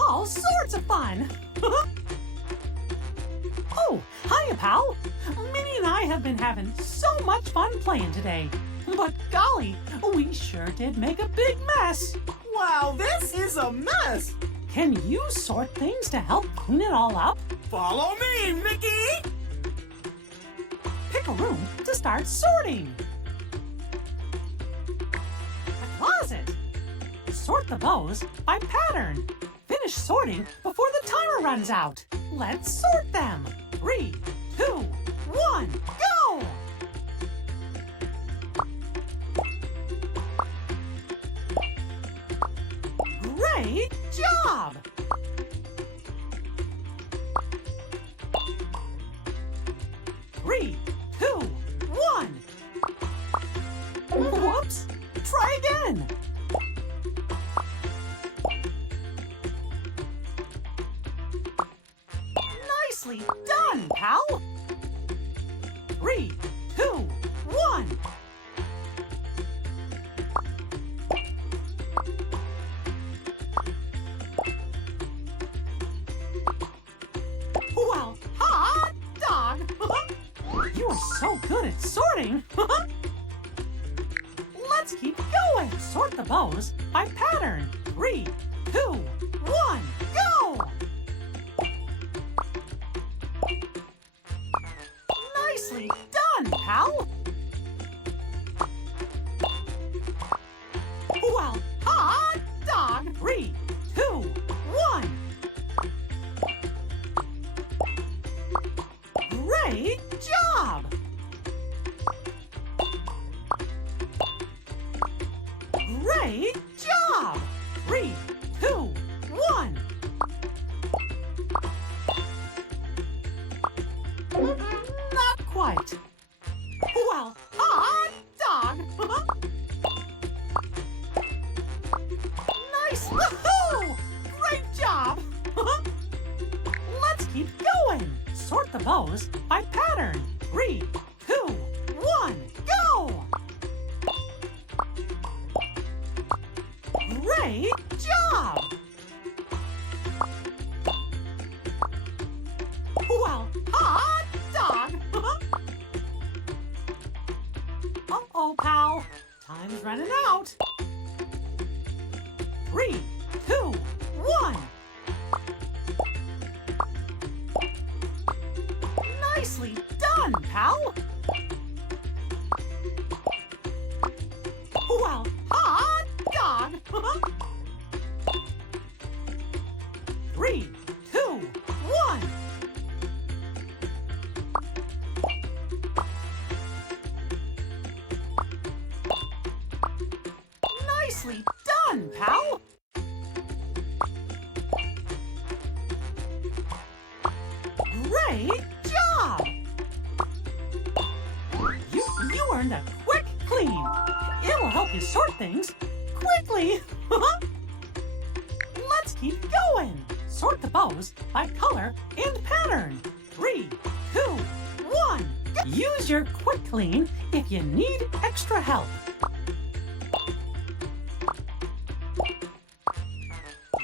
All sorts of fun! Oh, hiya, pal! Minnie and I have been having so much fun playing today. But golly, we sure did make a big mess. Wow, this is a mess! Can you sort things to help clean it all up? Follow me, Mickey! Pick a room to start sorting. A closet. Sort the bows by pattern. Finish sorting before the timer runs out. Let's sort them. 3, 2, 1, go! Great job! Three, two, one. Whoops! Try again. Nicely done, pal. 3, 2, 1. Well, hot dog! You are so good at sorting! Let's keep going! Sort the bows by pattern. 3, 2, 1, go! Nicely done, pal! Well, hot dog! 3, 2, 1. Great job! Great job! 3, 2, 1. Not quite. Well, hot dog! Nice! Woohoo! Great job! Let's keep going. Sort the bows by pattern. 3, 2, 1, go! Great job! Well, hot dog! Uh-oh, pal. Time's running out. 3, 2, 1. Nicely done, pal. Well, hot dog. 3, 2, 1. Nicely done, pal. Great job. You earned a quick clean. It'll help you sort things quickly. Let's keep going. Sort the bows by color and pattern. 3, 2, 1. Use your quick clean if you need extra help.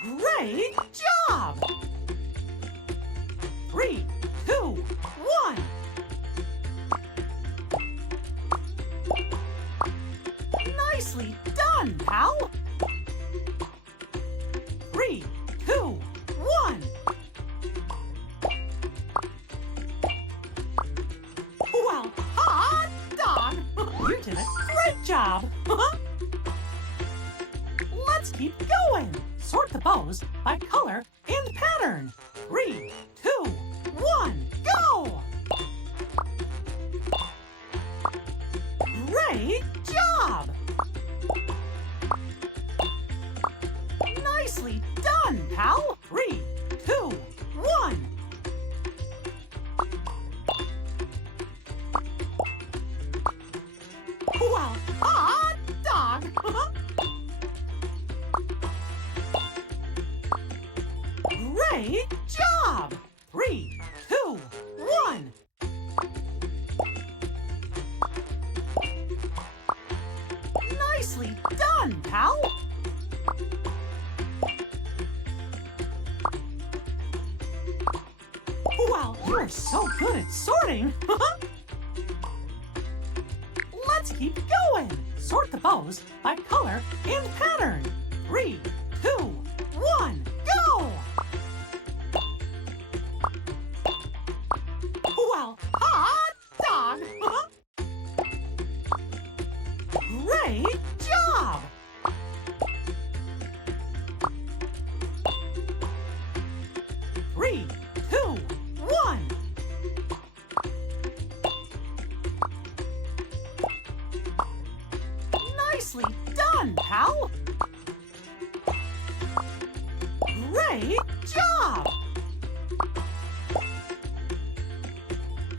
Great job! 3, 2, 1. Nicely done, pal. 3, 2, 1. Well, hot dog! You did a great job! Let's keep going. Sort the bows by color and pattern. 3, 2, 1, go! Great job! Nicely done, pal. 3, 2, 1. Well, hot dog! Great job! 3, 2, 1. Nicely done, pal. You're so good at sorting. Let's keep going. Sort the bows by color and pattern. 3, 2, 1, go! Well, hot dog! Great job! Three, two, one. Nicely done, pal! Great job!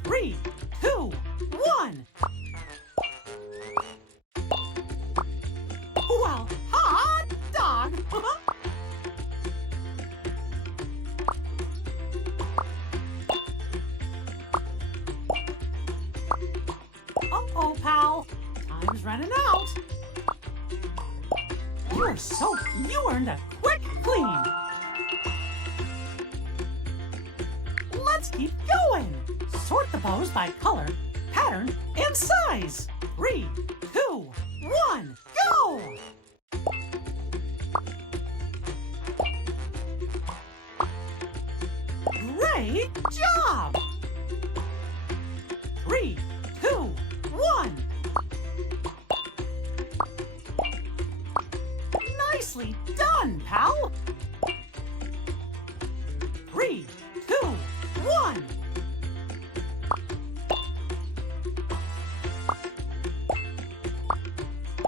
3, 2, 1. Well, hot dog! Uh-oh, pal. Time's running out. You earned a quick clean. Let's keep going. Sort the bows by color, pattern, and size. 3, 2, 1, go! Great job! 3, 2, 1. Nicely done, pal! 3, 2, 1.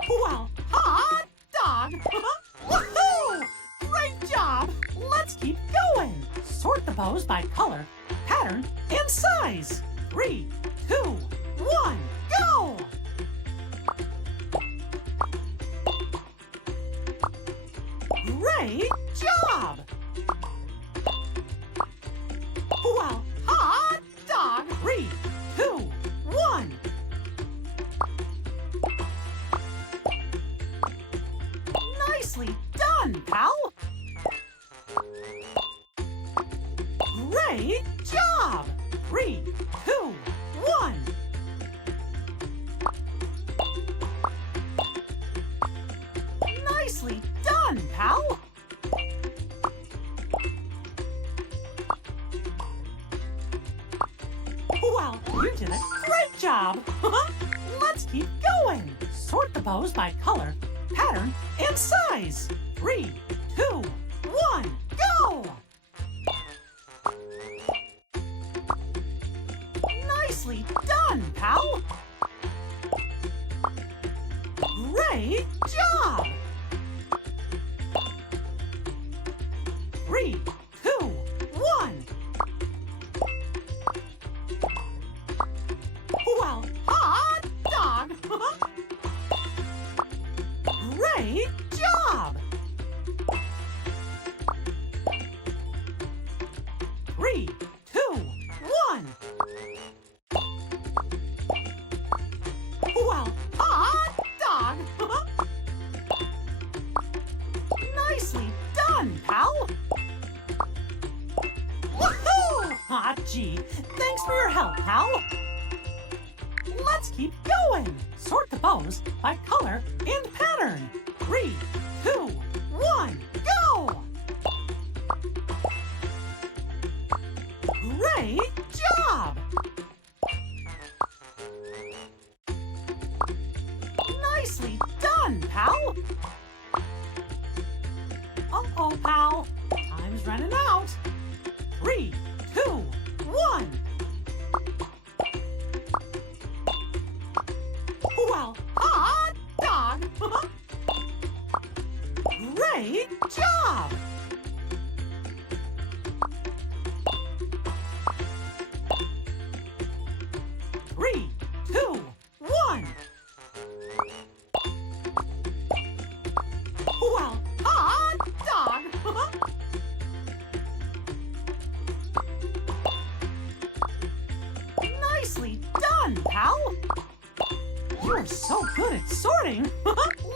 Well, hot dog! Woohoo! Great job! Let's keep going. Sort the bows by color, pattern, and size. 3, 2, 1, go! Great job! Well, hot dog! 3, 2, 1. Nicely done, pal! Great job! 3, 2, 1. Nicely done, pal! Well, you did a great job! Let's keep going! Sort the bows by color, pattern, and size. 3, 2, 1, go! Nicely done, pal! Great job! 3, 2, 1. Well, hot dog! Great job! 3, 2, 1. Well, hot dog! Nicely done, pal! Woohoo! Ah, gee, thanks for your help, pal! Let's keep going! Sort the bows by color and pattern. 3, 2, 1, go! Great job! Nicely done, pal! Uh-oh, pal. Time's running out. 3, 2, 1. Well, hot dog! Great job! 3, 2, 1. Well, hot dog! Nicely done, pal! You're so good at sorting!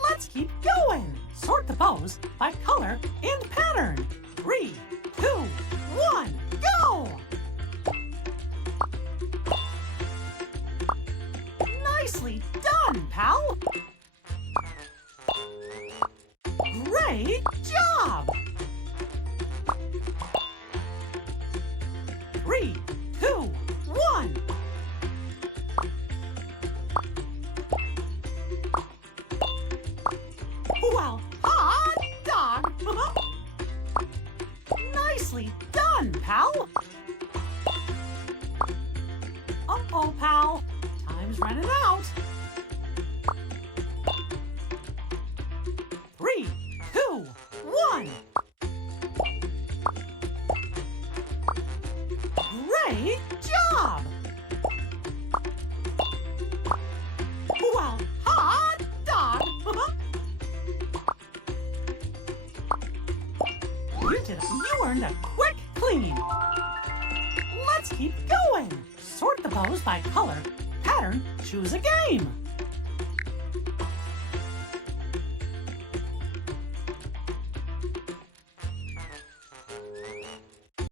Let's keep going! Sort the bows by color and pattern. 3, 2, 1, go! done, pal! Great job! 3, 2, 1. Well, hot dog! Nicely done, pal! Uh-oh, pal. Time's running out. 3, 2, 1. Great job! Well, hot dog! You earned a quick clean. Let's keep going. Sort the bows by color, pattern, choose a game.